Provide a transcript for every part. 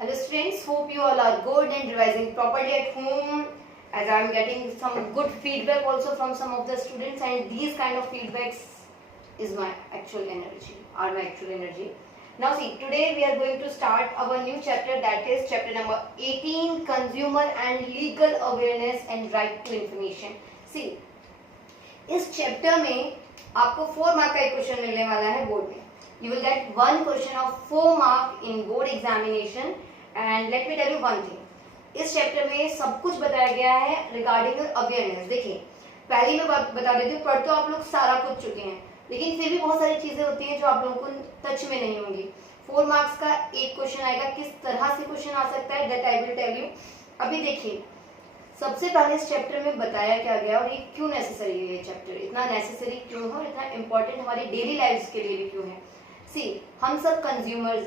Hello students, hope you all are good and revising properly at home, as I am getting some good feedback also from some of the students, and these kind of feedbacks is my actual energy, are my actual energy. Now see, today we are going to start our new chapter, that is chapter number 18, Consumer and Legal Awareness and Right to Information. See, इस chapter में आपको 4 mark का एक question मिलने वाला है board में. You will get one question of 4 mark in board examination. And let me tell you one thing. इस चैप्टर में सब कुछ बताया गया है रिगार्डिंग अवेयरनेस. देखिए, पहले मैं बता देती हूँ, पढ़ तो आप लोग सारा कुछ चुके हैं, लेकिन फिर भी बहुत सारी चीजें होती हैं जो आप लोगों को टच में नहीं होंगी. 4 मार्क्स का एक क्वेश्चन आएगा. किस तरह से क्वेश्चन आ सकता है that I will tell you. अभी देखिए, सबसे पहले इस चैप्टर में बताया क्या गया और ये क्यों नेसेसरी है. ये चैप्टर इतना नेसेसरी क्यों है और इतना इम्पोर्टेंट हमारी डेली लाइफ के लिए भी क्यों है. सी, हम सब कंज्यूमर्स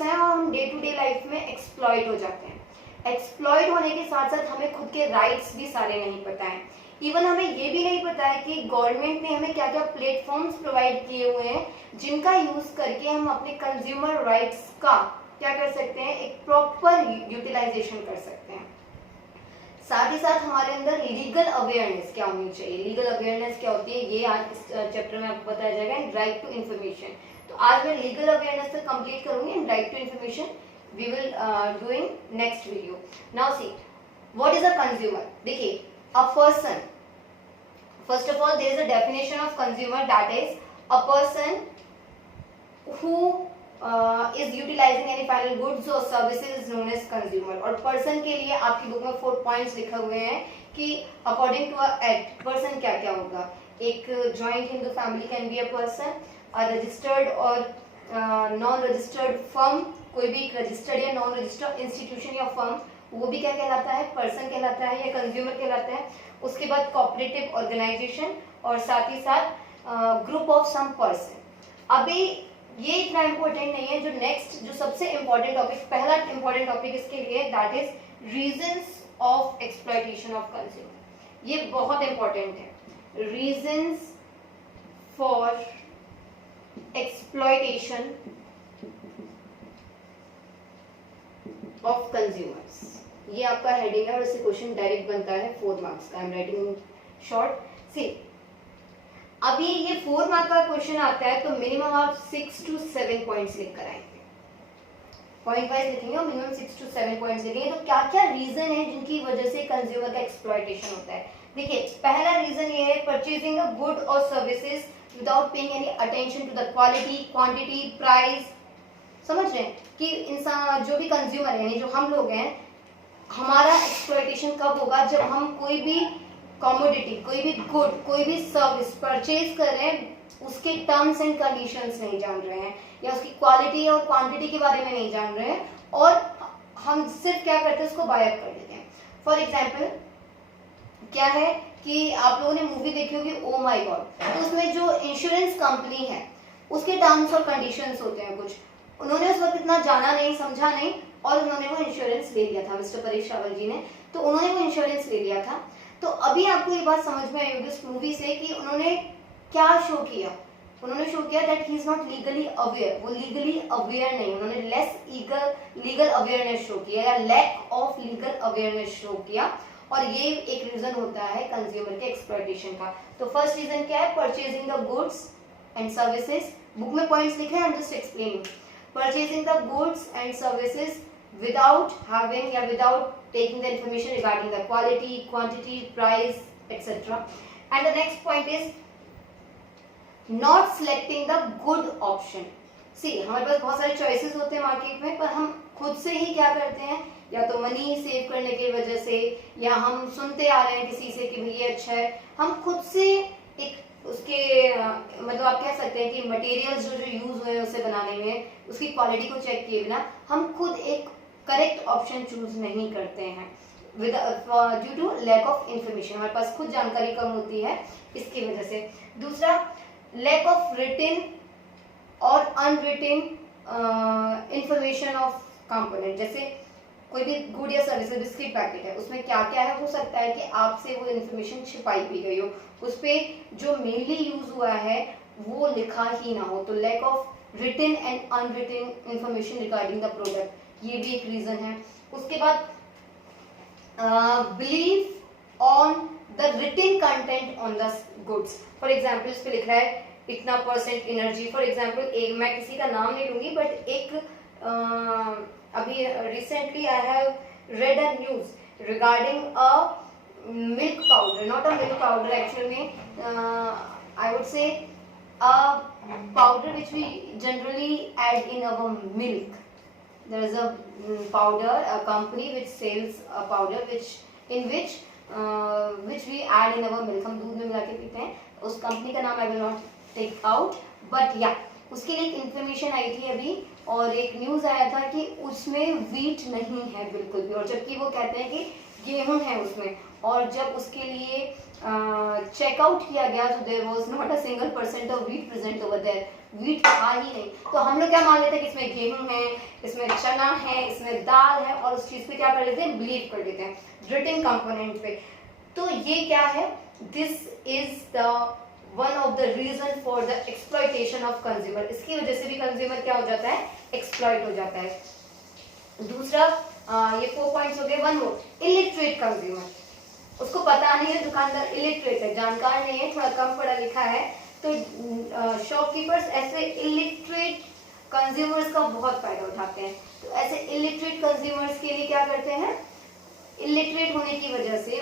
हैं और हम डे टू डे लाइफ में एक्सप्लॉइट हो जाते हैं. एक्सप्लॉइट होने के साथ साथ हमें खुद के राइट्स भी सारे नहीं पता है. इवन हमें ये भी नहीं पता है कि गवर्नमेंट ने हमें क्या क्या प्लेटफॉर्म्स प्रोवाइड किए हुए हैं जिनका यूज करके हम अपने कंज्यूमर राइट्स का क्या कर सकते हैं, एक प्रॉपर यूटिलाइजेशन कर सकते हैं. साथ ही साथ हमारे अंदर लीगल अवेयरनेस क्या होनी चाहिए. लीगल अवेयरनेस क्या होती है ये आज इस चैप्टर में आपको बताया जाएगा. एंड राइट टू इन्फॉर्मेशन, तो आज मैं लीगल अवेयरनेस तक कंप्लीट करूंगी. And right to information we will do in next video. Now see, what is a consumer. देखिए, a person, first of all there is a definition of consumer, that is a person who is utilizing any final goods or services is known as consumer. और person के लिए आपकी book में 4 points लिखे हुए हैं कि according to a act person क्या क्या होगा. एक joint Hindu family can be a person, a registered और नॉन रजिस्टर्ड फर्म, कोई भी रजिस्टर्ड या नॉन रजिस्टर्ड इंस्टीट्यूशन या फर्म, वो भी क्या कहलाता है, पर्सन कहलाता है या कंज्यूमर कहलाता है. उसके बाद कोऑपरेटिव ऑर्गेनाइजेशन और साथ ही साथ ग्रुप ऑफ सम पर्सन. अभी ये इतना इंपॉर्टेंट नहीं है. जो नेक्स्ट, जो सबसे इंपॉर्टेंट टॉपिक, पहला इंपॉर्टेंट टॉपिक इसके लिए, that is reasons of exploitation of consumer. ये बहुत इंपॉर्टेंट है. Reasons for exploitation of consumers, ये आपका हेडिंग है और इससे क्वेश्चन डायरेक्ट बनता है 4 मार्क्स का. I am writing short. See, अभी ये 4 मार्क का क्वेश्चन आता है तो मिनिमम आप 6 to 7 पॉइंट्स लिख कर आएंगे. पॉइंट वाइज लिखेंगे और मिनिमम 6 to 7 पॉइंट्स लिखेंगे. तो क्या क्या रीजन है जिनकी वजह से कंज्यूमर का एक्सप्लॉयटेशन होता है. देखिए, पहला रीजन ये है परचेजिंग अ गुड और services without paying any attention to the quality, quantity, price. समझ रहे हैं कि इंसान, जो भी कंज्यूमर है यानी जो हम लोग हैं, हमारा एक्सप्लॉयटेशन कब होगा, जब हम कोई भी कमोडिटी, कोई भी गुड, कोई भी सर्विस परचेज कर रहे हैं, उसके टर्म्स एंड कंडीशंस नहीं जान रहे हैं या उसकी क्वालिटी और क्वांटिटी के बारे में नहीं जान रहे हैं और हम सिर्फ क्या करते हैं, उसको बाय कर देते हैं. फॉर एग्जांपल क्या है कि आप लोगों ने मूवी देखी होगी ओ माय गॉड, तो उसमें जो इंश्योरेंस कंपनी है उसके टर्म्स और कंडीशंस होते हैं कुछ. उन्होंने उस वक्त इतना जाना नहीं, समझा नहीं और उन्होंने वो इंश्योरेंस ले लिया था. मिस्टर परेश रावल जी ने, तो उन्होंने वो इंश्योरेंस ले लिया था. तो अभी आपको ये बात समझ में आई होगी इस मूवी से कि उन्होंने क्या शो किया. उन्होंने शो किया that he is not legally aware. वो लीगली अवेयर नहीं, उन्होंने लेस लीगल अवेयरनेस शो किया या lack of legal awareness show किया. और ये एक रीजन होता है कंज्यूमर के एक्सप्लॉयटेशन का. तो फर्स्ट रीजन क्या है, purchasing the goods and services. Book में पॉइंट्स लिखे हैं, I am just explaining. Purchasing the goods and services without having या without taking the information regarding the quality, quantity, price, etc. And the next point is not selecting the good option. See, हमारे पास बहुत सारे choices होते हैं market में, पर हम खुद से ही क्या करते हैं, या तो मनी सेव करने की वजह से, या हम सुनते आ रहे हैं किसी से कि भाई ये अच्छा है, हम खुद से एक उसके मतलब आप कह सकते हैं कि मटेरियल्स जो यूज हुए हैं उसे बनाने में, उसकी क्वालिटी को चेक किए बिना हम खुद एक करेक्ट ऑप्शन चूज नहीं करते हैं due to lack of information. हमारे पास खुद जानकारी कम होती है इसकी वजह से. दूसरा, लैक ऑफ रिटन और अनरिटन इंफॉर्मेशन ऑफ कंपोनेंट. जैसे कोई भी गुड या सर्विस, बिस्किट पैकेट है, उसमें क्या क्या है, हो सकता है कि आपसे वो इंफॉर्मेशन छिपाई भी गई हो, उस पर जो मेनली यूज हुआ है वो लिखा ही ना हो. तो lack of written and unwritten information regarding the product, ये भी एक रीजन है। उसके बाद believe on the written content on the goods. For example इस पे लिख रहा है इतना परसेंट एनर्जी, फॉर एग्जाम्पल मैं किसी का नाम नहीं लूंगी, बट एक अभी recently I have read a news regarding a milk powder, not a milk powder actually, I would say a powder which we generally add in our milk. There is a powder, a company which sells a powder which we add in our milk, हम दूध में मिला के पीते हैं, उस company का नाम I will not take out, but yeah, उसके लिए एक इन्फॉर्मेशन आई थी अभी, और एक न्यूज आया था कि उसमें वीट नहीं है बिल्कुल भी, और जबकि वो कहते हैं कि गेहूं है उसमें, और जब उसके लिए चेकआउट किया गया तो there was not a single percent of wheat present over there, wheat था ही नहीं। तो हम लोग क्या मान लेते हैं कि इसमें गेहूं है, इसमें चना है, इसमें दाल है, और उस चीज पे क्या कर लेते हैं, बिलीव कर लेते हैं रिटन कंपोनेंट पे। तो ये क्या है, this is the one of the reason for the exploitation of consumer. इसकी वजह से भी कंज्यूमर क्या हो जाता है, एक्सप्लॉयट हो जाता है। दूसरा ये 4 पॉइंट्स हो गए। वन मोर, इलिटरेट कंज्यूमर, उसको पता नहीं है, दुकानदार इलिटरेट है, जानकार नहीं है, थोड़ा कम पढ़ा लिखा है, तो शॉपकीपर्स ऐसे इलिटरेट कंज्यूमर्स का बहुत फायदा उठाते हैं। तो ऐसे इलिटरेट कंज्यूमर्स के लिए क्या करते हैं, इलिटरेट होने की वजह से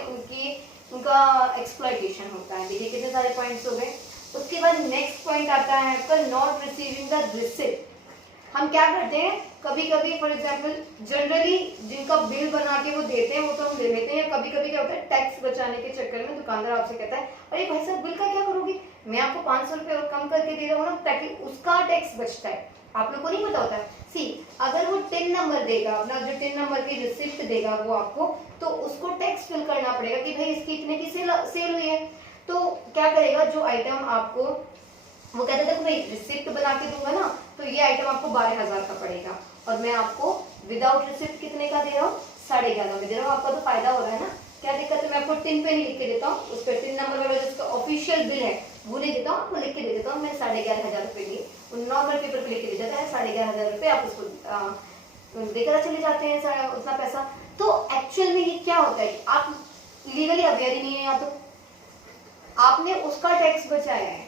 उनका एक्सप्लॉयटेशन होता है। देखिए कितने सारे पॉइंट्स हो गए। उसके बाद नेक्स्ट पॉइंट आता है आपका नॉट रिसीविंग द रिसिप्ट। हम क्या करते हैं, कभी कभी फॉर एग्जांपल जनरली जिनका बिल बना के वो देते हैं वो तो हम ले लेते हैं, कभी कभी क्या होता है टैक्स बचाने के चक्कर में दुकानदार आपसे कहता है अरे भाई साहब बिल का क्या करोगे, मैं आपको 500 रुपए और कम करके दे रहा हूँ ना, ताकि उसका टैक्स बचता है। आप लोग को नहीं पता होता है। सी अगर वो 10 नंबर देगा, अपना जो 10 नंबर की रिसिप्ट देगा वो आपको, तो उसको टैक्स फिल करना पड़ेगा कि भाई इसकी इतने की सेल हुई है। तो क्या करेगा, जो आइटम आपको वो कहते थे भाई रिसिप्ट बना के दूंगा ना, तो ये आइटम आपको 12,000 का पड़ेगा, और मैं आपको विदाउट रिसिप्ट कितने का दे रहा हूँ, 11.5 में दे रहा हूँ। आपका तो फायदा हो रहा है ना, क्या दिक्कत है। मैं आपको टिन पे नहीं लिख के देता हूँ, उस पर 3 नंबर वाला जिसका ऑफिशियल बिल है वो नहीं देता हूँ, आपको लिख के दे देता हूँ। मैं 11,500 रुपए की नॉर्मल पेपर पे लिख के दे जाता है 11,500 रुपए, आप उसको देकर चले जाते हैं उतना पैसा। तो एक्चुअल में ये क्या होता है, आप लीगली अवेयर ही नहीं है, या तो आपने उसका टैक्स बचाया है,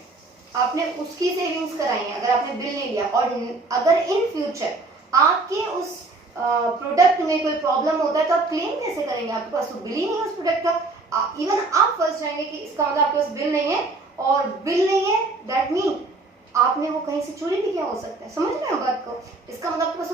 आपने उसकी सेविंग्स कराई है अगर आपने बिल नहीं लिया, और अगर इन फ्यूचर आपके उस प्रोडक्ट में कोई प्रॉब्लम होता है तो आप क्लेम कैसे करेंगे, आपके पास तो बिल ही नहीं है उस प्रोडक्ट का। इवन आप फंस जाएंगे कि इसका मतलब आपके पास बिल नहीं है, और बिल नहीं है दैट मीन आपने वो कहीं से चोरी भी किया हो सकता है। समझ रहे हो बात को। इसका मतलब आपके पास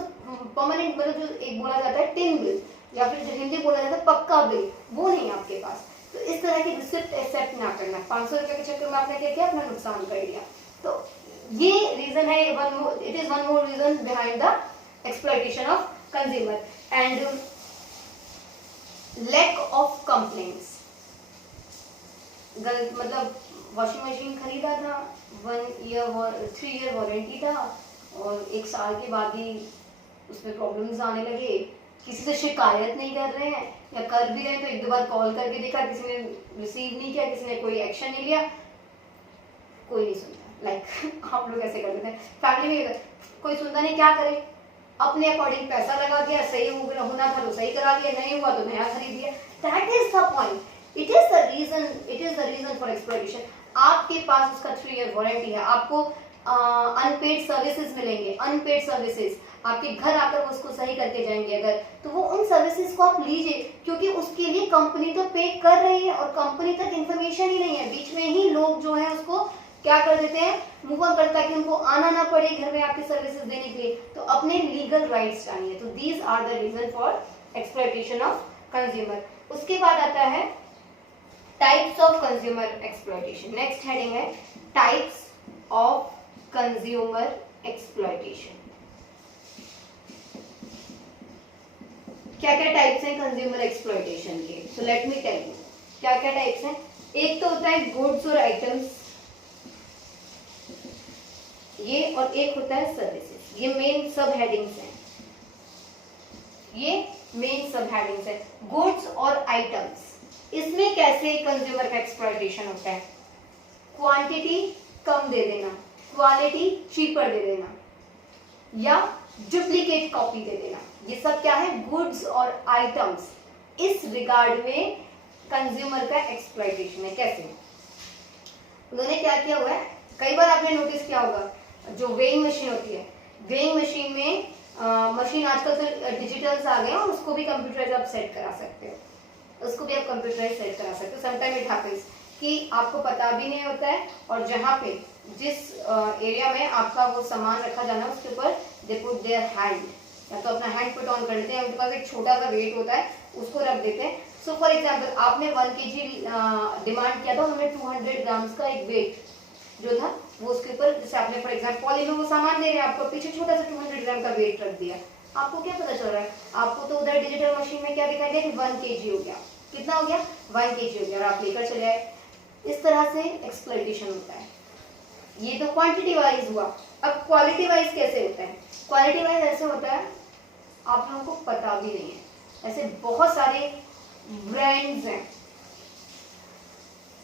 परमानेंट बिल जो एक बोला जाता है टिन बिल, या फिर जो हिंदी बोला जाता है पक्का बिल, वो नहीं है आपके पास। तो इस तरह की रिसिप्ट एक्सेप्ट ना करना। 500 रुपए के चक्कर में आपने क्या किया, अपना नुकसान कर लिया। तो ये रीजन है, it is one more reason behind the exploitation of consumer. And lack of complaints, मतलब वॉशिंग मशीन खरीदा था, 3 ईयर वारंटी था, और 1 साल के बाद ही उसमें प्रॉब्लम्स आने लगे, किसी से शिकायत नहीं कर रहे हैं, या कर भी रहे हैं तो 1-2 बार कॉल करके देखा, किसी ने रिसीव नहीं किया, किसी ने कोई एक्शन नहीं लिया, कोई नहीं सुनता। लाइक हम लोग ऐसे कर देते हैं फैमिली में, कोई सुनता नहीं, क्या करे, अपने अकॉर्डिंग पैसा लगा दिया, सही होना था तो सही करा लिया, नहीं हुआ तो नया खरीद लिया। That is the point, it is the reason for exploitation. आपके पास उसका 3 ईयर वारंटी है, आपको अनपेड सर्विसेज मिलेंगे, अनपेड सर्विसेज आपके घर आकर वो उसको सही करके जाएंगे अगर, तो वो उन सर्विसेज को आप लीजिए, क्योंकि उसके लिए कंपनी तो पे कर रही है, और कंपनी तक इन्फॉर्मेशन ही नहीं है। बीच में ही लोग जो है उसको क्या कर देते हैं, मूव ऑन करता है कि उनको आना ना पड़े घर में आपके सर्विसेज देने के लिए। तो अपने लीगल राइट्स जानिए। तो these are the reason for exploitation of consumer. उसके बाद आता है types of consumer exploitation. Next heading है टाइप्स ऑफ कंज्यूमर एक्सप्लॉयटेशन। क्या क्या टाइप्स हैं कंज्यूमर एक्सप्लॉयटेशन के, so let me tell you क्या क्या टाइप्स हैं। एक तो होता है गुड्स और आइटम्स, ये, और एक होता है सर्विसेज। ये मेन सब हेडिंग्स हैं, ये मेन सब हेडिंग्स हैं। गुड्स और आइटम्स, इसमें कैसे कंज्यूमर का एक्सप्लॉयटेशन होता है, क्वांटिटी कम दे देना, क्वालिटी चीपर दे देना, या डुप्लीकेट कॉपी दे देना। ये सब क्या है, गुड्स और आइटम्स। इस रिगार्ड में कंज्यूमर का एक्सप्लॉइटेशन है। कैसे, उन्होंने क्या किया हुआ है, कई बार आपने नोटिस किया होगा, जो वेइंग मशीन होती है, वेइंग मशीन में मशीन आजकल तो डिजिटल्स आ गए हैं और उसको भी कंप्यूटराइज आप सेट करा सकते हो, उसको भी आप कंप्यूटराइज सेट करा सकते हो। समटाइम इट हैपेंस कि आपको पता भी नहीं होता है, और जहाँ पे जिस एरिया में आपका वो सामान रखा जाना है उसके ऊपर दे पुट देयर हैंड, या तो अपना हैंड पुट ऑन कर देते हैं, उनके पास एक छोटा सा वेट होता है उसको रख देते हैं। सो फॉर एग्जाम्पल आपने 1 kg डिमांड किया था, उन्होंने 200 ग्राम्स का एक वेट जो था वो उसके ऊपर, जैसे आपने फॉर एग्जाम्पल पॉली में वो सामान दे रहे हैं आपको, पीछे छोटा सा 200 ग्राम का वेट रख दिया, आपको क्या पता चल रहा है, आपको तो उधर डिजिटल मशीन में क्या दिखाई दिया कि 1 kg हो गया, कितना हो गया, 1 kg हो गया, और आप लेकर चले आए। इस तरह से एक्सप्लॉइटेशन होता है। ये तो क्वांटिटी वाइज हुआ। अब क्वालिटी वाइज कैसे होता है, क्वालिटी वाइज ऐसे होता है, आप लोगों को पता भी नहीं है। ऐसे बहुत सारे ब्रांड्स हैं,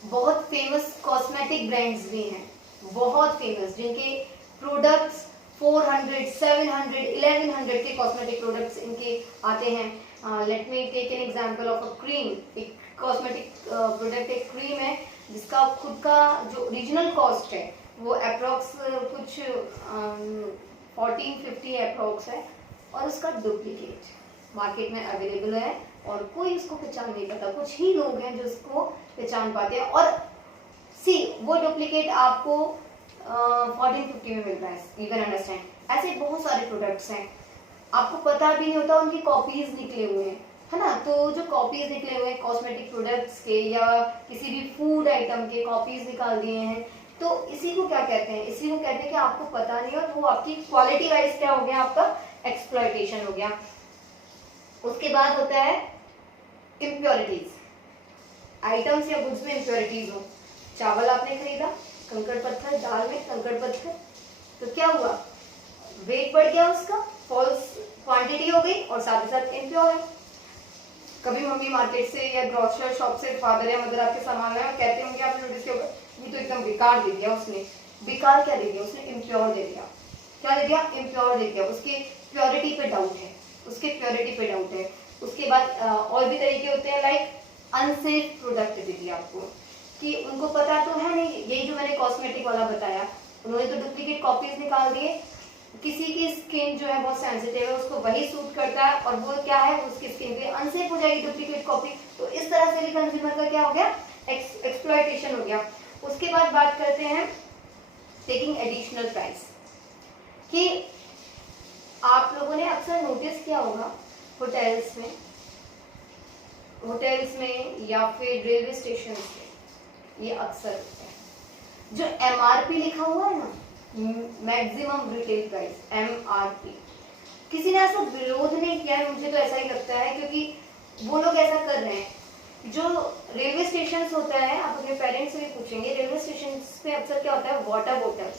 बहुत फेमस कॉस्मेटिक ब्रांड्स भी हैं, बहुत फेमस, जिनके प्रोडक्ट्स 400, 700, 1100 के कॉस्मेटिक प्रोडक्ट्स इनके आते हैं। Let me take an example of a cream. एक कॉस्मेटिक प्रोडक्ट एक क्रीम है जिसका खुद का जो ओरिजिनल कॉस्ट है वो अप्रॉक्स कुछ 1450 अप्रॉक्स है, और उसका डुप्लीकेट मार्केट में अवेलेबल है और कोई उसको पहचान नहीं पाता, कुछ ही लोग हैं जो उसको पहचान पाते हैं। और सी वो डुप्लीकेट आपको 1450 में मिल रहा है, यू कैन अंडरस्टैंड। ऐसे बहुत सारे प्रोडक्ट्स हैं, आपको पता भी नहीं होता, उनकी कॉपीज निकले हुए हैं, है ना। तो जो कॉपीज निकले हुए हैं कॉस्मेटिक प्रोडक्ट्स के या किसी भी फूड आइटम के कॉपीज निकाल दिए हैं, तो इसी को क्या कहते हैं, इसी को कहते हैं कि आपको पता नहीं और वो आपकी क्वालिटी वाइज क्या हो गया, आपका एक्सप्लॉइटेशन हो गया। उसके बाद होता है इम्प्योरिटीज। आइटम्स या गुड्स में इम्प्योरिटीज हो, चावल आपने खरीदा, कंकड़ पत्थर, दाल में कंकड़ पत्थर, तो क्या हुआ, वेट बढ़ गया उसका, फॉल्स क्वांटिटी हो गई और साथ ही साथ इम्प्योर है। कभी मम्मी मार्केट से या ग्रोसरी शॉप से फादर या मदर आपके सामान लाए और कहते होंगे, आपने नोटिस किया होगा, ये तो एकदम बेकार दे दिया उसने। बेकार क्या दे दिया उसने, इम्प्योर दे दिया। क्या दे दिया, इम्प्योर दे दिया। उसके प्योरिटी पे डाउट है, उसके प्योरिटी पे डाउट है। उसके बाद और भी तरीके होते हैं, लाइक अनसेफ प्रोडक्ट दे दिया आपको, कि उनको पता तो है नहीं, यही जो मैंने कॉस्मेटिक वाला बताया, उन्होंने तो डुप्लीकेट कॉपीज निकाल दिए। किसी की स्किन जो है बहुत सेंसिटिव है, उसको वही सूट करता है और वो क्या है, उसकी स्किन पे अनसेफ हो जाएगी डुप्लीकेट कॉपी। तो इस तरह से भी कंज्यूमर का क्या हो गया, एक्सप्लॉइटेशन हो गया। उसके बाद बात करते हैं टेकिंग एडिशनल प्राइस, कि आप लोगों ने अक्सर नोटिस किया होगा होटल्स में या फिर रेलवे स्टेशन पे, ये अक्सर होता है, जो MRP लिखा हुआ है ना, मैक्सिमम रिटेल प्राइस, MRP, किसी ने ऐसा विरोध नहीं किया है, मुझे तो ऐसा ही लगता है, क्योंकि वो लोग ऐसा कर रहे हैं। जो रेलवे स्टेशन होता है, आप अपने पेरेंट्स से भी पूछेंगे, रेलवे स्टेशन पे अक्सर क्या होता है, वाटर बॉटल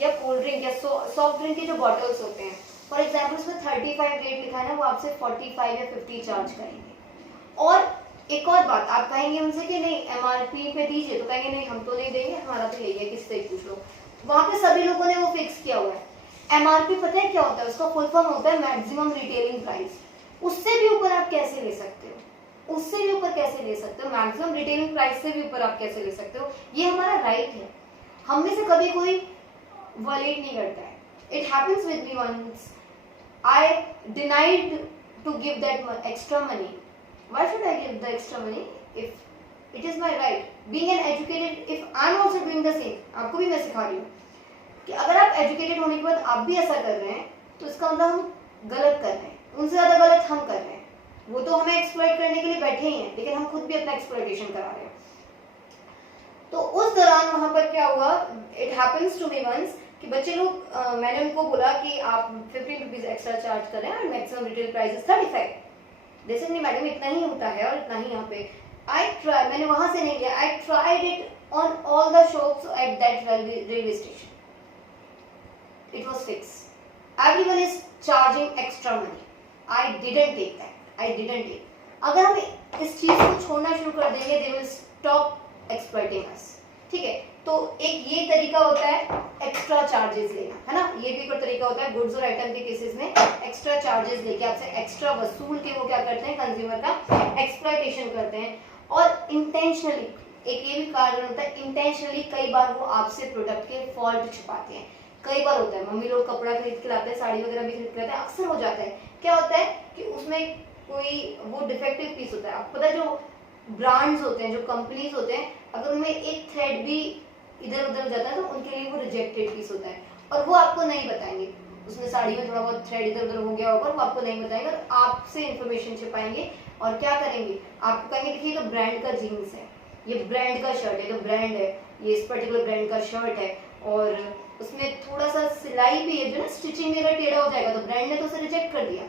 या कोल्ड ड्रिंक या सॉफ्ट ड्रिंक के जो बॉटल्स होते हैं, फॉर एग्जाम्पल उसमें 35 रेट लिखा है ना, वो आपसे 45 या 50 चार्ज करेंगे। और एक और बात, आप कहेंगे उनसे कि नहीं MRP पे दीजिए, तो कहेंगे नहीं हम तो नहीं देंगे, हमारा तो यही है, किससे ही पूछ लो। वहां पे सभी लोगों ने वो फिक्स किया हुआ है। MRP पता है क्या होता है, उसका फुल फॉर्म होता है मैक्सिमम रिटेलिंग प्राइस। उससे भी ऊपर आप कैसे ले सकते हो, उससे भी ऊपर कैसे ले सकते हो, मैक्सिमम रिटेलिंग प्राइस से भी ऊपर आप कैसे ले सकते हो, ये हमारा राइट है। हम में से कभी कोई वायलेट नहीं करता है। It happens with me once, I denied to give that extra money. Why should I give the extra money if it is my right? Being an educated, if I am also doing the same, आपको भी मैं सिखा रही हूँ कि अगर आप educated होने के बाद आप भी ऐसा कर रहे हैं, तो इसका मतलब हम गलत कर रहे हैं, उनसे ज्यादा गलत हम कर रहे हैं। वो तो हमें एक्सप्लॉइट करने के लिए बैठे ही हैं, लेकिन हम खुद भी अपना एक्सप्लॉइटेशन करा रहे हैं। तो उस दौरान वहां पर क्या हुआ, it happens to me once, कि बच्चे लोग, मैंने उनको बोला कि आप 50 रुपीज एक्स्ट्रा चार्ज करें और मैक्सिमम रिटेल प्राइस 35। जैसे नहीं मैडम इतना ही होता है और इतना ही यहाँ पे। मैंने वहां से नहीं लिया, I tried it on all the shops at that railway station, it was fix, everyone is charging extra money, I didn't take that, I didn't take. अगर हम इस चीज को छोड़ना शुरू कर देंगे, they will stop exploiting us. ठीक है। तो एक ये तरीका होता है एक्स्ट्रा चार्जेस लेना, है ना, ये भी एक तरीका होता है गुड्स और आइटम के केसेस में एक्स्ट्रा चार्जेस लेके आपसे एक्स्ट्रा वसूल के वो क्या करते हैं, कंज्यूमर का एक्सप्लॉयटेशन करते हैं। और इंटेंशनली, एक ये भी कारण होता है इंटेंशनली, कई बार वो आपसे प्रोडक्ट के फॉल्ट छुपाते हैं। कई बार होता है मम्मी लोग कपड़ा खरीद के लाते हैं, साड़ी वगैरह भी खरीद के लाते हैं, अक्सर हो जाता है क्या होता है कि उसमें कोई वो डिफेक्टिव पीस होता है। आपको पता है जो ब्रांड्स होते हैं, जो कंपनीज होते हैं, अगर उनमें एक थ्रेड भी इधर उधर जाता है तो उनके लिए वो रिजेक्टेड पीस होता है और वो आपको नहीं बताएंगे। उसमें साड़ी में थोड़ा बहुत थ्रेड इधर उधर हो गया होगा, वो आपको नहीं बताएंगे और आपसे इन्फॉर्मेशन छिपाएंगे और क्या करेंगे, आपको कहेंगे देखिए तो ब्रांड का जीन्स है, ये ब्रांड का शर्ट है, तो ब्रांड है, ये इस पर्टिकुलर ब्रांड का शर्ट है और उसमें थोड़ा सा सिलाई भी है जो ना स्टिचिंग वगैरह टेढ़ा हो जाएगा, तो ब्रांड ने तो उसे रिजेक्ट कर दिया।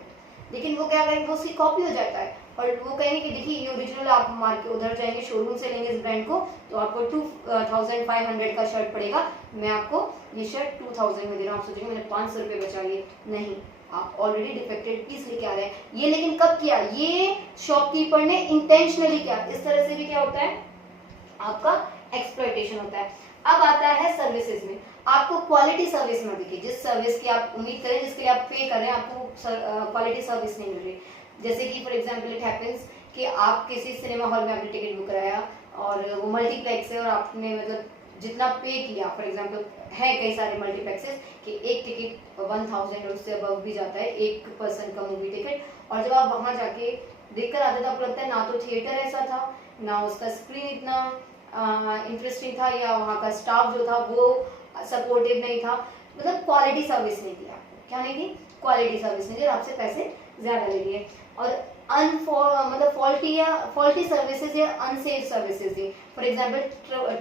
लेकिन वो क्या करेंगे, वो उसकी कॉपी हो जाता है और वो कहेंगे कि देखिए ये ओरिजिनल, आप मार्केट उधर जाएंगे शोरूम से लेंगे इस ब्रांड को तो आपको 2500 का शर्ट पड़ेगा, मैं आपको ये शर्ट 2000 में दे रहा हूँ। आप सोचेंगे मैंने 500 रुपये बचा लिए, नहीं, आप ऑलरेडी डिफेक्टेड पीस लेके आ रहे हैं। ये लेकिन कब किया, ये शॉपकीपर ने इंटेंशनली किया। इस तरह से भी क्या होता है, आपका एक्सप्लॉयटेशन होता है। अब आता है सर्विसेज में, आपको क्वालिटी सर्विस में देखिए, जिस सर्विस की आप उम्मीद करें, जिसके लिए आप पे कर रहे हैं, आपको क्वालिटी सर्विस नहीं मिल रही। जैसे कि फॉर एग्जांपल इट हैपेंस कि आप किसी सिनेमा हॉल में आपने टिकट बुक कराया और वो मल्टीप्लेक्स है और आपने मतलब जितना पे किया, फॉर एग्जांपल है कई सारे मल्टीप्लेक्सेस कि एक टिकट 1000 और उससे अबव भी जाता है, एक पर्सन का मूवी टिकट, और जब आप वहां जाके देखकर आते तो आपको लगता है ना तो थिएटर ऐसा था, ना उसका स्क्रीन इतना इंटरेस्टिंग था, या वहाँ का स्टाफ जो था वो सपोर्टिव नहीं था, मतलब क्वालिटी सर्विस नहीं दी आपको। क्या नहीं दी, क्वालिटी सर्विस नहीं दी, आपसे पैसे ज्यादा ले लिए। और मतलब फॉल्टी सर्विसेज या unsafe services the. For example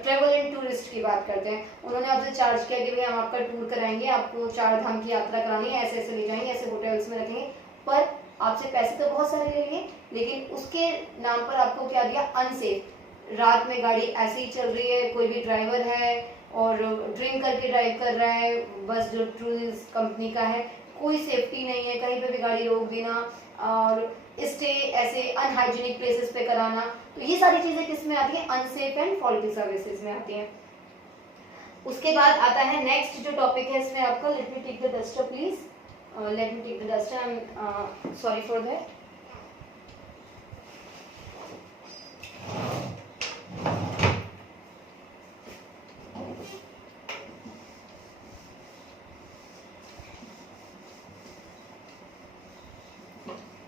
travel and tourist की बात करते हैं, उन्होंने आपसे चार्ज किया कि भैया हम आपका टूर कराएंगे, आपको 4 धाम की यात्रा करानी है, ऐसे ऐसे ले जाएंगे, ऐसे होटल्स में रखेंगे, पर आपसे पैसे तो बहुत सारे लेंगे, लेकिन उसके नाम पर आपको क्या दिया, अनसेफ। रात में गाड़ी ऐसे ही चल रही है, कोई भी ड्राइवर है और ड्रिंक करके ड्राइव कर रहा है, बस जो टूरिस्ट कंपनी का है, कोई सेफ्टी नहीं है, कहीं पे भी गाड़ी रोक देना और स्टे ऐसे अनहाइजीनिक प्लेसेस पे कराना, तो ये सारी चीजें किस में आती हैं, अनसेफ एंड फॉल्टी सर्विसेज में आती हैं। उसके बाद आता है नेक्स्ट जो टॉपिक है इसमें आपका, let me take the duster please, let me take the duster, I am sorry for that.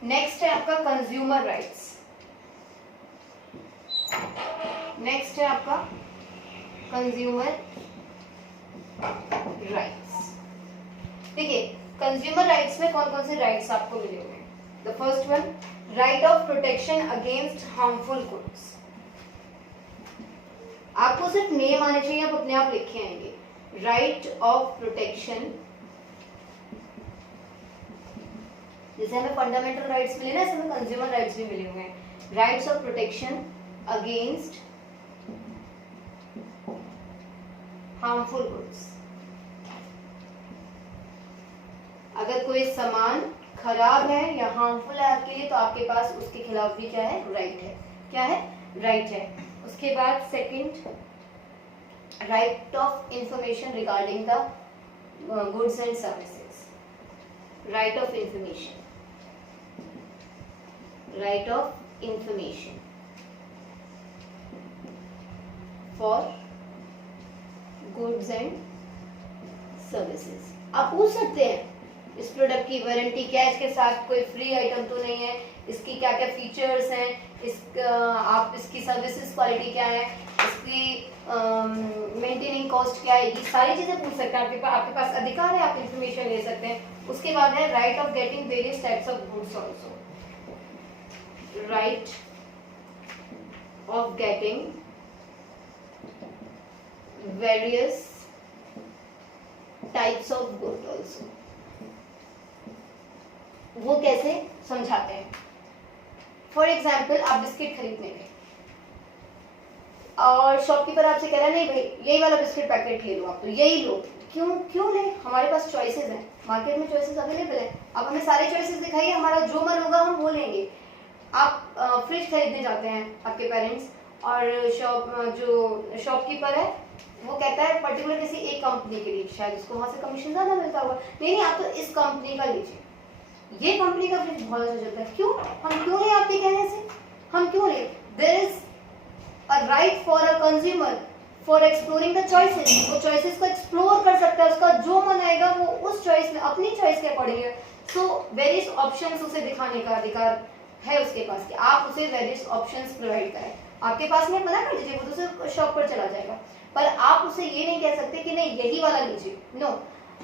Next है आपका कंज्यूमर राइट्स। नेक्स्ट है आपका कंज्यूमर राइट्स। देखिए कंज्यूमर राइट्स में कौन कौन से राइट्स आपको मिले हुए हैं। The first one, right of protection against harmful goods. आपको सिर्फ नेम आने चाहिए, आप अपने आप लिखे आएंगे। राइट ऑफ प्रोटेक्शन, जैसे हमें फंडामेंटल राइट्स मिले ना, ऐसे हमें कंज्यूमर राइट्स भी मिले हुए हैं। Rights of protection against harmful goods. अगर कोई सामान खराब है या हार्मफुल है आपके लिए, तो आपके पास उसके खिलाफ भी क्या है, राइट है। क्या है, राइट है। उसके बाद second, right of information regarding the goods and services. Right of information, right of information for goods and services। आप पूछ सकते हैं इस प्रोडक्ट की वारंटी क्या है, इसके साथ कोई फ्री आइटम तो नहीं है, इसकी क्या क्या फीचर्स हैं, आप इसकी सर्विसेज क्वालिटी क्या है, इसकी मेंटेनिंग कॉस्ट क्या है, ये सारी चीजें पूछ सकते हैं। आपके पास अधिकार है, आप इंफॉर्मेशन ले सकते हैं। उसके बाद है right of getting various types of goods also. right of getting various types of good also। वो कैसे समझाते हैं। फॉर एग्जाम्पल आप बिस्किट खरीदने गए और शॉपकीपर आपसे कह रहा है नहीं भाई यही वाला बिस्किट पैकेट ले लो, आप तो यही लो। क्यों ले, हमारे पास चॉइसेस हैं, मार्केट में चॉइसेस अवेलेबल है, आप हमें सारे चॉइसेस दिखाइए, हमारा जो मन होगा हम वो लेंगे। आप फ्रिज खरीदने जाते हैं, आपके पेरेंट्स, और जो शॉपकीपर है वो कहता है पर्टिकुलर किसी एक कंपनी के लिए, शायद उसको वहां से कमीशन ज्यादा मिलता होगा, नहीं आप तो इस कंपनी का लीजिए, ये कंपनी का फ्रिज बहुत अच्छा चलता है, क्यों हम क्यों ले आपके कहने से, हम क्यों ले? There is a right for a consumer for exploring the choices, वो चॉइसेस को एक्सप्लोर कर सकता है, उसका जो मन आएगा वो उस चॉइस में अपनी चॉइस के अकॉर्डिंग है। सो वेरियस ऑप्शंस उसे दिखाने का अधिकार है उसके पास कि आप उसे वेरियस ऑप्शंस प्रोवाइड करें। आपके पास में मना कर दीजिए, वो दूसरे शॉप पर चला जाएगा, पर आप उसे ये नहीं कह सकते कि नहीं यही वाला लीजिए। नो,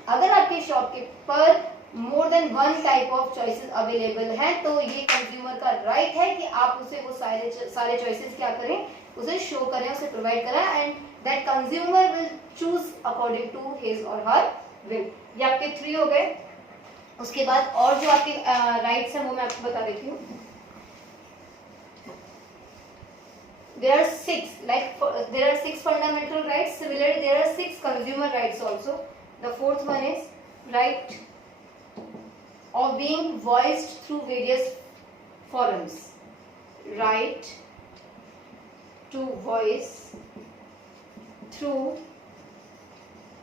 अगर आपके शॉप के पर मोर than one type of choices available है तो ये कंज्यूमर का राइट है कि आप उसे वो सारे चॉइसेस क्या करें, उसे शो करें, उसे प्रोवाइड करें, and that consumer will choose according to his और हर विल। ये आपके 3 हो गए। उसके बाद और जो आपके राइट्स हैं वो मैं आपको बता देती हूँ। There are 6, there are 6 fundamental rights. Similarly, there are 6 consumer rights also. The 4th one is right of being voiced through various forums. Right to voice through,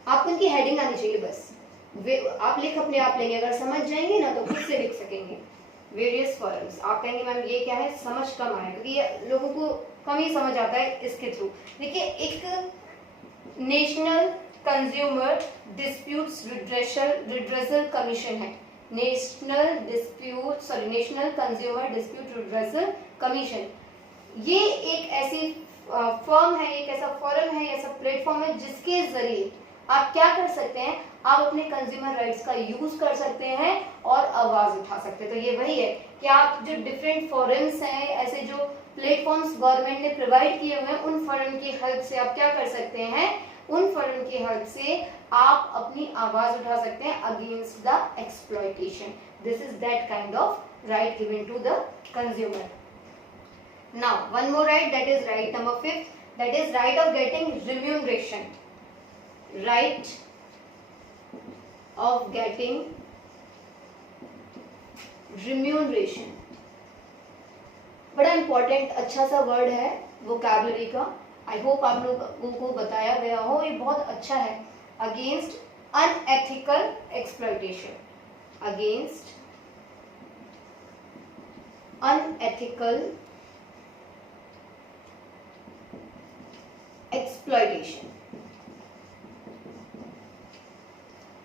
आप उनकी हेडिंग आनी चाहिए बस, आप लिख अपने आप लेंगे, अगर समझ जाएंगे ना तो खुद से लिख सकेंगे। वेरियस फॉरम्स, आप कहेंगे मैम ये क्या है, समझ कम आया क्योंकि ये लोगों को कम ही समझ आता है इसके थ्रू। देखिए, एक national consumer disputes redressal commission है, national consumer dispute redressal commission. ये एक ऐसी फर्म है, एक ऐसा फोरम है, ऐसा प्लेटफॉर्म है जिसके जरिए आप क्या कर सकते हैं, आप अपने कंज्यूमर राइट्स का यूज कर सकते हैं और आवाज उठा सकते हैं। तो ये वही है कि आप जो डिफरेंट फोरम्स हैं, ऐसे जो प्लेटफॉर्म्स गवर्नमेंट ने प्रोवाइड किए हुए हैं, उन फोरम की हेल्प से आप क्या कर सकते हैं, उन फोरम की हेल्प से आप अपनी आवाज उठा सकते हैं against the exploitation. This is that kind of right given to the consumer. Now, one more right, that is right number 5, that is right of getting remuneration. Right of getting remuneration. बड़ा important अच्छा सा word है vocabulary का। I hope आप लोगों को बताया गया हो, ये बहुत अच्छा है। Against unethical exploitation, against unethical exploitation.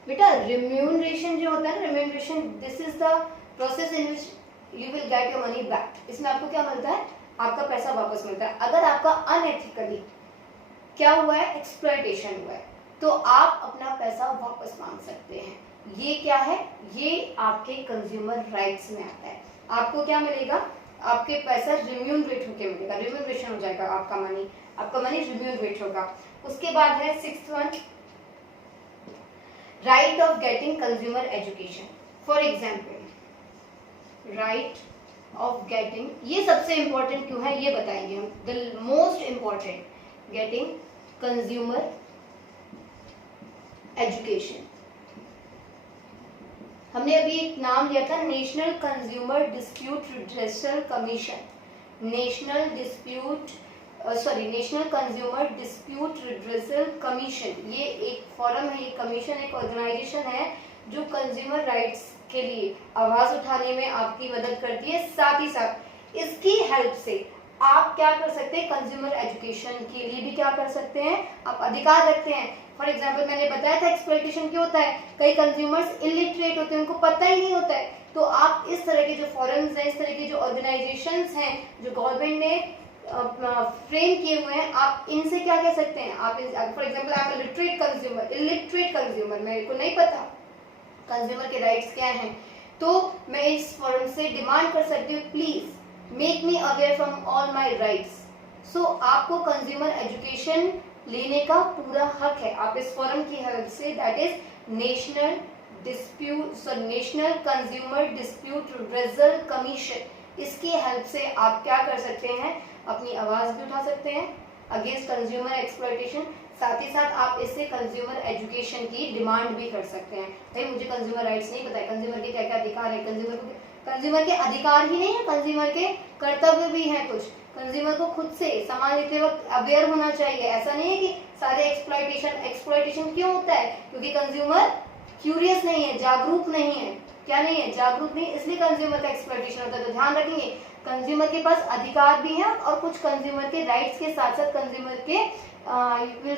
बेटा रिम्यूनरेशन जो होता है ना, remuneration this is the process in which you will get your money back. इसमें आपको क्या मिलता है, आपका पैसा वापस मिलता है। अगर आपका अनएथिकली क्या हुआ है, एक्सप्लॉयटेशन हुआ है, तो आप अपना पैसा वापस मांग सकते हैं। ये क्या है, ये आपके कंज्यूमर राइट्स में आता है। आपको क्या मिलेगा, आपके पैसा रिम्यूनरेट होके मिलेगा, रिम्यूनरेशन हो जाएगा, आपका मनी रिम्यूनरेट होगा। उसके बाद है 6th one, right of getting consumer education. For example right of getting, ये सबसे इंपॉर्टेंट क्यों है ये बताएंगे हम। The most important, getting consumer education. हमने अभी एक नाम लिया था, national consumer dispute redressal commission. National consumer dispute redressal commission, ये एक फोरम है, ये कमीशन एक ऑर्गेनाइजेशन है जो कंज्यूमर राइट्स के लिए आवाज उठाने में आपकी मदद करती है। साथ ही साथ इसकी हेल्प से आप क्या कर सकते हैं, कंज्यूमर एजुकेशन के लिए भी क्या कर सकते हैं, आप अधिकार रखते हैं। फॉर एग्जाम्पल मैंने बताया था एक्सप्लॉयटेशन क्यों होता है, कई कंज्यूमर्स इलिटरेट होते हैं, उनको पता ही नहीं होता है। तो आप इस तरह के जो फोरम्स हैं, इस तरह की जो ऑर्गेनाइजेशंस हैं जो गवर्नमेंट ने फ्रेम किए हुए हैं, आप इनसे क्या कह सकते हैं, आप फॉर एग्जाम्पल आप इलिटरेट कंज्यूमर, मेरे को नहीं पता कंज्यूमर के राइट्स क्या हैं, तो मैं इस फोरम से डिमांड कर सकती हूँ please make me aware from all my rights. So आपको कंज्यूमर एजुकेशन लेने का पूरा हक है। आप इस फोरम की हेल्प से, that is national consumer dispute redressal commission, इसकी हेल्प से आप क्या कर सकते हैं, अपनी आवाज भी उठा सकते हैं अगेंस्ट कंज्यूमर एक्सप्लॉयटेशन। साथ ही साथ आप इससे कंज्यूमर एजुकेशन की डिमांड भी कर सकते हैं। भाई मुझे कंज्यूमर राइट्स नहीं पता है, कंज्यूमर के क्या क्या अधिकार है, कंज्यूमर के अधिकार ही नहीं है, कंज्यूमर के कर्तव्य भी हैं कुछ। कंज्यूमर को खुद से सामान लेते वक्त अवेयर होना चाहिए। ऐसा नहीं है कि सारे एक्सप्लॉइटेशन क्यों होता है? क्योंकि कंज्यूमर क्यूरियस नहीं है, जागरूक नहीं है। क्या नहीं है? जागरूक नहीं, इसलिए कंज्यूमर का एक्सप्लॉइटेशन होता है। तो ध्यान रखेंगे, कंज्यूमर के पास अधिकार भी हैं और कुछ कंज्यूमर के राइट्स के साथ साथ कंज्यूमर के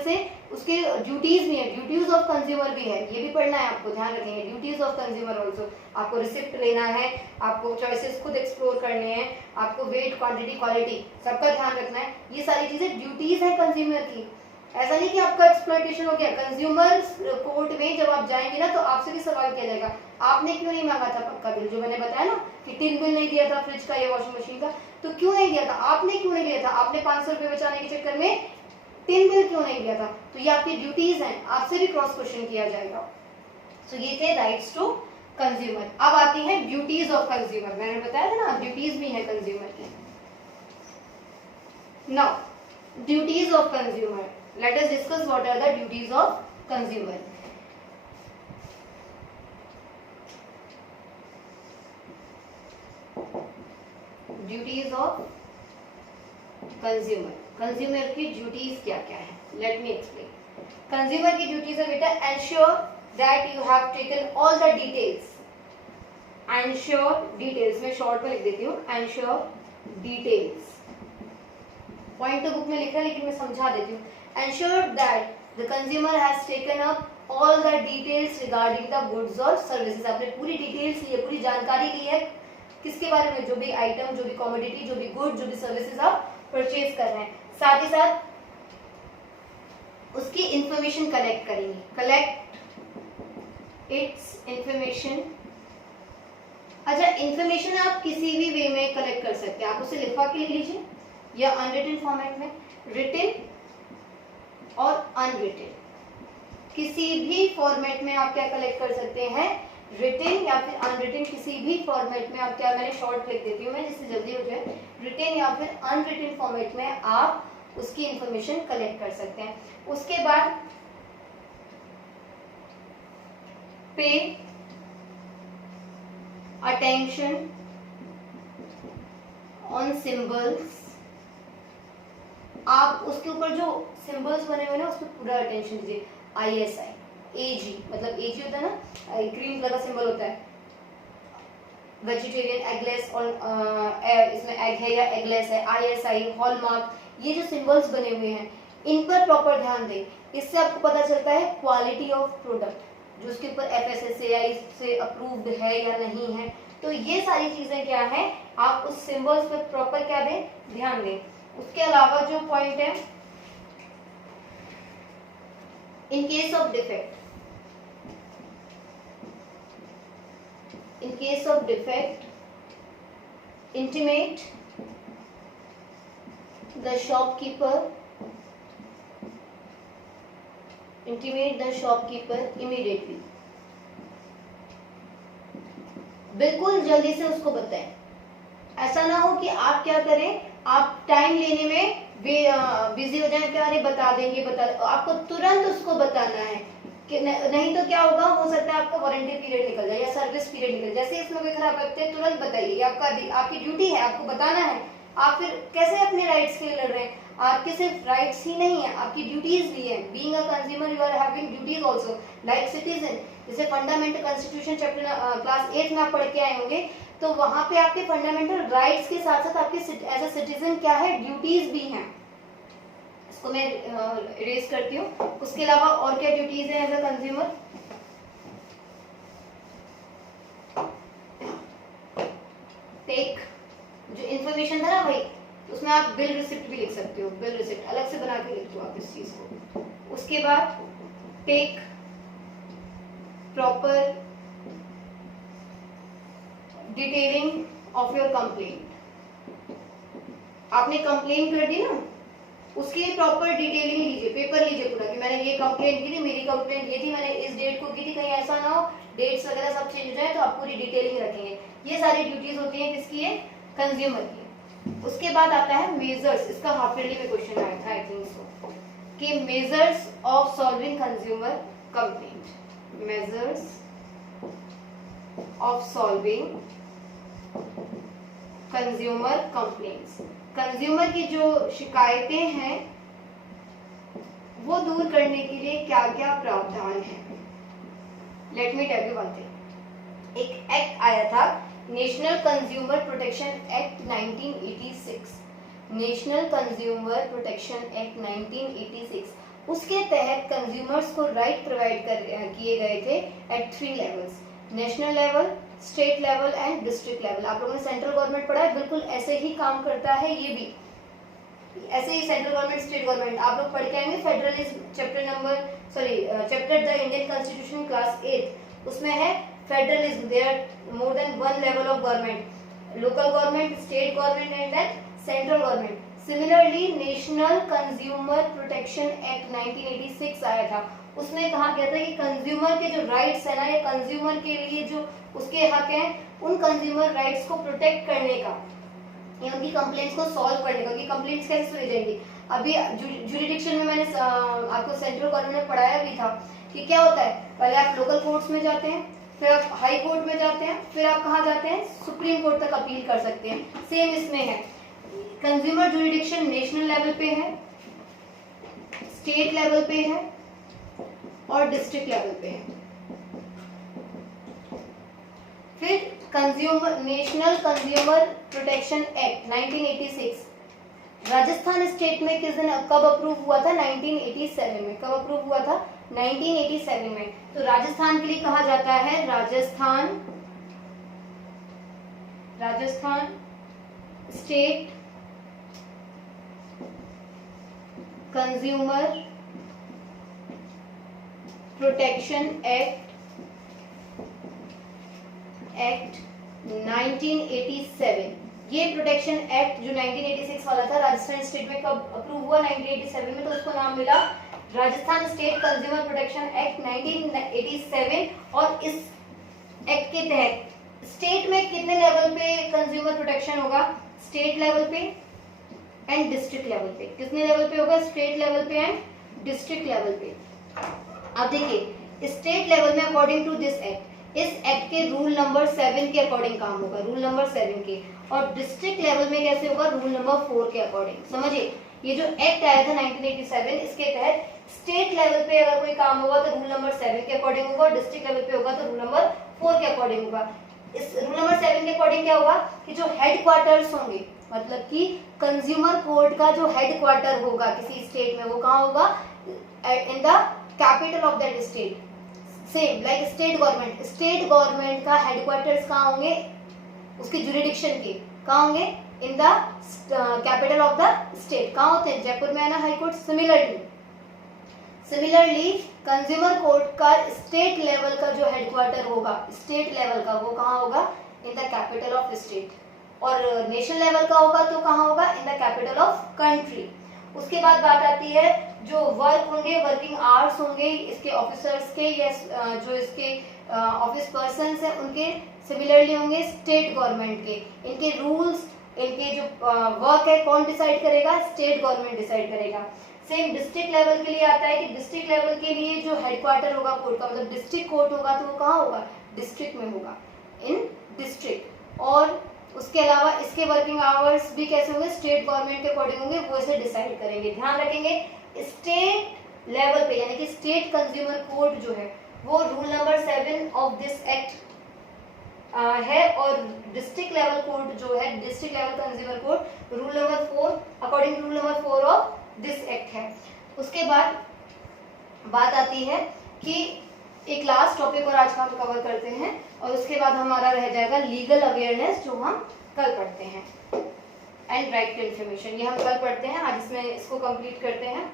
से उसके ड्यूटीज भी है, ड्यूटीज ऑफ कंज्यूमर भी है, ये भी पढ़ना है आपको। ध्यान रखेंगे, ड्यूटीज ऑफ कंज्यूमर ऑल्सो। आपको रिसिप्ट लेना है, आपको चॉइसेस खुद एक्सप्लोर करने हैं, आपको वेट, क्वांटिटी, क्वालिटी सबका ध्यान रखना है। ये सारी चीजें ड्यूटीज है कंज्यूमर की। ऐसा नहीं कि आपका एक्सप्लॉइटेशन हो गया। कंज्यूमर कोर्ट में जब आप जाएंगे ना तो आपसे भी सवाल किया जाएगा, आपने क्यों नहीं मांगा था पक्का बिल? जो मैंने बताया ना कि टिन बिल नहीं दिया था फ्रिज का या वॉशिंग मशीन का, तो क्यों नहीं दिया था? आपने क्यों नहीं दिया था? आपने 500 रुपए बचाने के चक्कर में टिन बिल क्यों नहीं दिया था? तो ये आपकी ड्यूटीज हैं, आपसे भी क्रॉस क्वेश्चन किया जाएगा। तो ये थे राइट्स टू कंज्यूमर। अब आती है ड्यूटीज ऑफ कंज्यूमर। मैंने बताया था ना ड्यूटीज भी है कंज्यूमर की। Now duties of consumer, let us discuss what are the duties of consumer. Duties of consumer. Consumer की duties क्या क्या है? Let me explain. Consumer की duties है बेटा, ensure that you have taken all the details. Ensure details, मैं short में लिख देती हूँ, ensure details. Point तो बुक में लिखा है लेकिन मैं समझा देती हूँ। Ensure that the consumer has taken up all the details regarding the goods or services. आपने पूरी डिटेल्स ली है, पूरी जानकारी ली है किसके बारे में? जो भी आइटम, जो भी कॉमोडिटी, जो भी गुड, जो भी सर्विसेज आप परचेज कर रहे हैं। साथ ही साथ उसकी इंफॉर्मेशन कलेक्ट करेंगे। Collect it's information. अच्छा, इंफॉर्मेशन आप किसी भी वे में कलेक्ट कर सकते हैं। आप उसे लिखवा के लिख लीजिए या अनरिटन फॉर्मेट में, रिटन और अनरिटन, किसी भी फॉर्मेट में आप क्या कलेक्ट कर सकते हैं? रिटन या फिर अनरिटन, किसी भी फॉर्मेट में आप क्या, मैंने शॉर्ट लिख देती हूँ मैं जिससे जल्दी हो जाए। रिटन या फिर अनरिटन फॉर्मेट में आप उसकी इंफॉर्मेशन कलेक्ट कर सकते हैं। उसके बाद पे अटेंशन ऑन सिंबल्स। आप उसके ऊपर जो सिंबल्स बने हुए ना उस पर पूरा अटेंशन दीजिए। ISI, AG, मतलब AG होता है ना, ग्रीन कलर का सिंबल होता है, वेजिटेरियन, एगलेस, और इसमें एग है या एगलेस है, ISI, हॉलमार्क, ये जो सिंबल्स बने हुए हैं इन पर प्रॉपर ध्यान दें। इससे आपको पता चलता है क्वालिटी ऑफ प्रोडक्ट, जो उसके ऊपर FSSAI से अप्रूव्ड है या नहीं है। तो ये सारी चीजें क्या है, आप उस सिंबल्स पर प्रॉपर क्या दें, ध्यान दें। उसके अलावा जो पॉइंट है, in case of defect, intimate the shopkeeper immediately. बिल्कुल जल्दी से उसको बताएं। ऐसा ना हो कि आप क्या करें, आप टाइम लेने में बिजी हो जाए, क्या अरे बता देंगे, आपको तुरंत उसको बताना है कि नहीं तो क्या होगा, हो सकता है आपका वारंटी पीरियड निकल जाए या सर्विस पीरियड निकल जाए। जैसे इसमें कोई खराब लगते हैं तुरंत बताइए, आपकी ड्यूटी है, आपको बताना है। आप फिर कैसे अपने राइट्स के लिए लड़ रहे हैं? आपके सिर्फ राइट्स ही नहीं है, आपकी ड्यूटीज भी है। Being a consumer you are having duties also like citizen. जैसे फंडामेंटल कॉन्स्टिट्यूशन चैप्टर क्लास 8 में आप पढ़ के आए होंगे, तो वहां पे आपके फंडामेंटल राइट्स के साथ साथ आपके एज अ सिटीजन क्या है, ड्यूटीज भी हैं। इसको मैं इरेज करती हूँ। उसके अलावा और क्या ड्यूटीज है एज अ कंज्यूमर? टेक, जो इंफॉर्मेशन था ना भाई, उसमें आप बिल रिसिप्ट भी लिख सकते हो, बिल रिसिप्ट अलग से बना के लिख दो आप इस चीज को। उसके बाद take proper detailing of your complaint. आपने कंप्लेन कर दी ना, उसकी प्रॉपर डिटेलिंग लीजिए, पेपर लीजिए पूरा कि मैंने ये कंप्लेंट की थी, मेरी कंप्लेंट ये थी, मैंने इस डेट को की थी, कहीं ऐसा ना हो डेट्स वगैरह सब चेंज हो जाए, तो आप पूरी डिटेलिंग रखेंगे। ये सारी ड्यूटीज होती हैं किसकी है, कंज्यूमर की। उसके बाद आता है मेजर्स, इसका हाफ ईयरली में क्वेश्चन आया था आई थिंक सो, कि measures of solving consumer complaint. Measures of solving consumer complaints. Consumer की जो शिकायतें हैं वो दूर करने के लिए क्या क्या प्रावधान है। Let me tell you one thing. एक एक्ट आया था, national consumer protection act 1986। National consumer protection act 1986, उसके तहत कंज्यूमर्स को राइट प्रोवाइड किए गए थे at 3 levels, national level, state level and district level. आप लोगों ने सेंट्रल गवर्नमेंट पढ़ा है, बिल्कुल ऐसे ही काम करता है ये भी, ऐसे ही सेंट्रल गवर्नमेंट, स्टेट गवर्नमेंट आप लोग पढ़ के आएंगे। Federalism chapter the Indian constitution class 8, उसमें है federalism, there are more than one level of government, local government, state government and then central government. Similarly national consumer protection act 1986 आया था, उसमें कहा गया था कि कंज्यूमर के जो राइट्स है ना, या कंज्यूमर के लिए जो उसके हक हैं, उन कंज्यूमर राइट्स को प्रोटेक्ट करने का या उनकी कंप्लेंट्स को सॉल्व करने का। उनकी कंप्लेंट्स कैसे सुनी जाएंगी? अभी जुरिडिक्शन में मैंने आपको सेंट्रल गवर्नमेंट में पढ़ाया भी था कि क्या होता है, पहले आप लोकल कोर्ट्स में जाते हैं, फिर आप हाई कोर्ट में जाते हैं, फिर आप कहाँ जाते हैं, सुप्रीम कोर्ट तक अपील कर सकते हैं। सेम इसमें है, कंज्यूमर जुरिडिक्शन नेशनल लेवल पे है, स्टेट लेवल पे है और डिस्ट्रिक्ट लेवल पे है। फिर national consumer protection act 1986 Rajasthan state में किस दिन कब अप्रूव हुआ था? 1987 में। कब अप्रूव हुआ था? 1987 में। तो राजस्थान के लिए कहा जाता है Rajasthan state consumer protection act 1987। ये प्रोटेक्शन एक्ट जो 1986 वाला था, राजस्थान स्टेट में कब अप्रूव हुआ? 1987 में। तो उसको नाम मिला Rajasthan state consumer protection act 1987। और इस एक्ट के तहत स्टेट में कितने लेवल पे कंज्यूमर प्रोटेक्शन होगा? स्टेट लेवल पे एंड डिस्ट्रिक्ट लेवल पे। कितने लेवल पे होगा? स्टेट लेवल पे एंड डिस्ट्रिक्ट लेवल पे। अब देखिए, स्टेट लेवल में अकॉर्डिंग टू दिस एक्ट, इस एक्ट के रूल नंबर 7 के अकॉर्डिंग काम होगा, रूल नंबर 7 के। और डिस्ट्रिक्ट लेवल में कैसे होगा? रूल नंबर 4 के अकॉर्डिंग। समझिए, ये जो एक्ट आया था 1987, इसके तहत स्टेट लेवल पे अगर कोई काम होगा तो रूल नंबर 7 के अकॉर्डिंग होगा, डिस्ट्रिक्ट लेवल पे होगा तो रूल नंबर 4 के अकॉर्डिंग होगा। इस रूल नंबर 7 के अकॉर्डिंग क्या होगा कि जो हेडक्वार्टर्स होंगे, मतलब कि कंज्यूमर कोर्ट का जो हेडक्वार्टर होगा किसी स्टेट में, वो कहाँ होगा? In the capital of that state. Same like state government का हेडक्वार्टर्स कहाँ होंगे? उसकी जुरिडिक्शन के कहाँ होंगे? In the capital of the state. कहाँ होते हैं? जयपुर में है ना high court. Similarly consumer court का स्टेट लेवल का जो हेडक्वार्टर होगा, स्टेट लेवल का, वो कहाँ होगा? In the capital of state. और नेशनल लेवल का होगा तो कहाँ होगा? In the capital of country. उसके बाद बात आती है जो वर्क होंगे, वर्किंग आवर्स होंगे इसके ऑफिसर्स के या जो इसके ऑफिस पर्सन्स हैं उनके, सिमिलरली होंगे स्टेट गवर्नमेंट के। इनके रूल्स, इनके जो वर्क है कौन डिसाइड करेगा? स्टेट गवर्नमेंट डिसाइड करेगा। सेम डिस्ट्रिक्ट लेवल के लिए आता है कि डिस्ट्रिक्ट लेवल के लिए जो हेडक्वार्टर होगा कोर्ट का, मतलब डिस्ट्रिक्ट कोर्ट होगा तो वो कहाँ होगा? डिस्ट्रिक्ट में होगा, इन डिस्ट्रिक्ट। और उसके अलावा इसके वर्किंग आवर्स भी कैसे होंगे? स्टेट गवर्नमेंट के अकॉर्डिंग होंगे, वो इसे डिसाइड करेंगे। ध्यान रखेंगे, स्टेट लेवल पे यानी कि स्टेट कंज्यूमर कोर्ट जो है वो rule number 7 of this act है, और डिस्ट्रिक्ट लेवल कोर्ट जो है, district level consumer court, rule number 4 according to rule number 4 of this act है। उसके बाद बात आती है कि एक लास्ट टॉपिक और आज का हम कवर करते हैं, और उसके बाद हमारा रह जाएगा लीगल अवेयरनेस, जो हम कल पढ़ते हैं, एंड राइट टू इंफॉर्मेशन, ये हम कल पढ़ते हैं। आज इसमें इसको कंप्लीट करते हैं।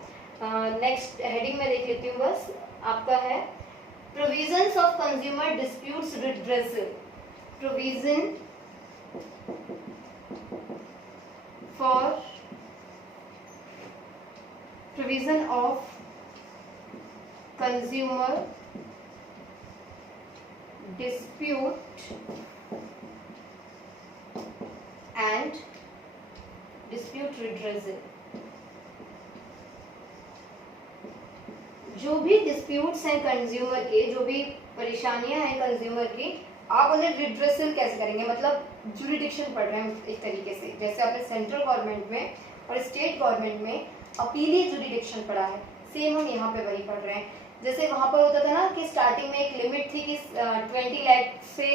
नेक्स्ट हेडिंग में देख लेती हूँ, बस आपका है provisions of consumer disputes redressal. Provision for provision of consumer dispute and dispute redressal। जो भी डिस्प्यूट्स हैं कंज्यूमर के, जो भी परेशानियां हैं कंज्यूमर की, आप उन्हें रिड्रेसल कैसे करेंगे? मतलब जुरिडिक्शन पढ़ रहे हैं एक तरीके से, जैसे आपने सेंट्रल गवर्नमेंट में और स्टेट गवर्नमेंट में अपीली जुरिडिक्शन पढ़ा है, सेम हम यहाँ पे वही पढ़ रहे हैं। जैसे वहाँ पर होता था ना कि स्टार्टिंग में एक लिमिट थी कि 20 लाख से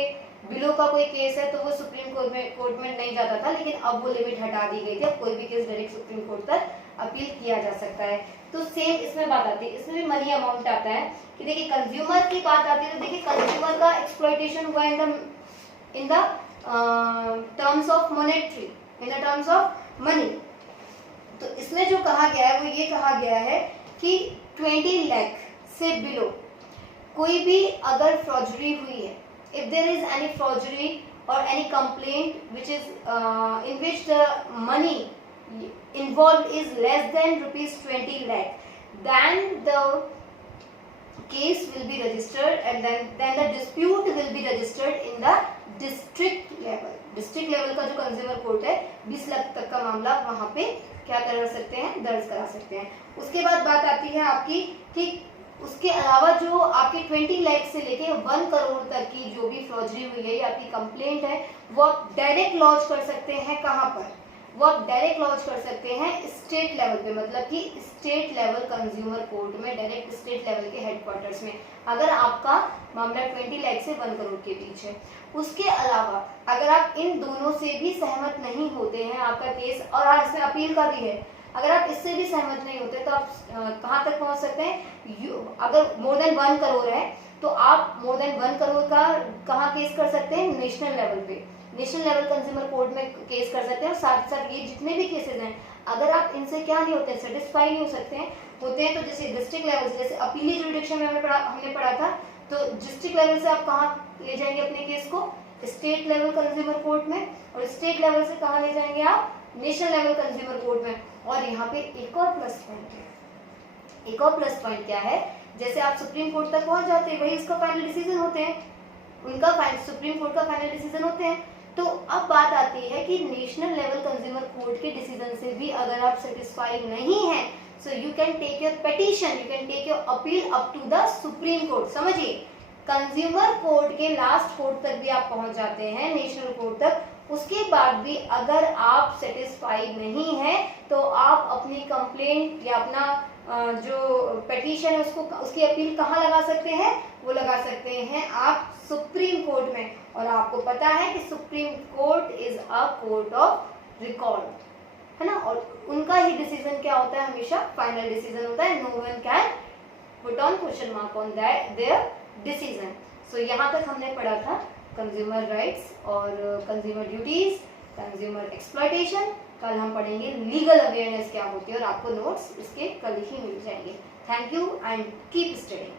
बिलो का कोई केस है तो वो सुप्रीम कोर्ट में नहीं जाता था, लेकिन अब वो लिमिट हटा दी गई थी, अब कोई भी केस डायरेक्ट सुप्रीम कोर्ट तक अपील किया जा सकता है। तो सेम इसमें बात आती है, इसमें भी मनी अमाउंट आता है कि देखिए कंज्यूमर की बात आती है तो देखिए कंज्यूमर का एक्सप्लॉइटेशन हुआ in the terms of monetary, in the terms of money. तो इसमें जो कहा गया है वो ये कहा गया है कि 20 लाख से बिलो कोई भी अगर फ्रॉडरी हुई है, if there is any forgery or any complaint which is in which the money involved is less than rupees 20 lakh, then the case will be registered and then the dispute will be registered in the district level. district level का जो consumer court है 20 लाख तक का मामला वहाँ पे क्या कर सकते हैं, दर्ज करा सकते हैं। उसके बाद बात आती है आपकी कि उसके अलावा जो आपके 20 लाख से लेके 1 करोड़ तक की जो भी फ्रॉडरी हुई है या आपकी कंप्लेंट है वो आप डायरेक्ट लॉन्च कर सकते हैं। कहाँ पर? वो आप डायरेक्ट लॉन्च कर सकते हैं स्टेट लेवल पे, मतलब कि स्टेट लेवल कंज्यूमर कोर्ट में, डायरेक्ट स्टेट लेवल के हेडक्वार्टर्स में, अगर आपका मामला 20 लाख से 1 करोड़ के बीच है। उसके अलावा अगर आप इन दोनों से भी सहमत नहीं होते हैं, आपका केस और इसमें अपील का भी है, अगर आप इससे भी सहमत नहीं होते तो आप कहाँ तक पहुँच सकते हैं? अगर मोर देन 1 करोड़ है तो आप मोर देन 1 करोड़ का कहाँ केस कर सकते हैं? नेशनल लेवल पे, नेशनल लेवल कंज्यूमर कोर्ट में केस कर सकते हैं। और साथ साथ ये जितने भी केसेस हैं अगर आप इनसे क्या नहीं होते, सेटिस्फाई नहीं हो सकते हैं तो जैसे डिस्ट्रिक्ट लेवल से, जैसे अपीली जुरिडिक्शन में हमने पढ़ा था, तो डिस्ट्रिक्ट लेवल से आप कहाँ ले जाएंगे अपने केस को? स्टेट लेवल कंज्यूमर कोर्ट में, और स्टेट लेवल से कहाँ ले जाएंगे आप? नेशनल लेवल कंज्यूमर कोर्ट में। और यहाँ पे एक और प्लस पॉइंट है, एक और प्लस पॉइंट क्या है, जैसे आप सुप्रीम कोर्ट तक पहुंच जाते हैं, वही उसका फाइनल डिसीजन होते हैं, उनका सुप्रीम कोर्ट का फाइनल डिसीजन होते हैं। तो अब बात आती है कि नेशनल लेवल कंज्यूमर कोर्ट के डिसीजन से भी अगर आप सेटिस्फाई नहीं है, so you can take your petition, you can take your appeal up to the supreme court. समझिए, कंज्यूमर कोर्ट के लास्ट कोर्ट तक भी आप पहुंच जाते हैं, नेशनल कोर्ट तक। उसके बाद भी अगर आप सेटिस्फाइड नहीं है तो आप अपनी कंप्लेंट या अपना जो पिटीशन है उसकी अपील कहाँ लगा सकते हैं? वो लगा सकते हैं आप सुप्रीम कोर्ट में। और आपको पता है कि supreme court is a court of record, है ना, और उनका ही डिसीजन क्या होता है? हमेशा फाइनल डिसीजन होता है। No one can put on question mark on their decision. So यहाँ तक हमने पढ़ा था कंज्यूमर राइट्स और कंज्यूमर ड्यूटीज, कंज्यूमर एक्सप्लॉयटेशन। कल हम पढ़ेंगे लीगल अवेयरनेस क्या होती है और आपको नोट्स इसके कल ही मिल जाएंगे। Thank you and keep studying.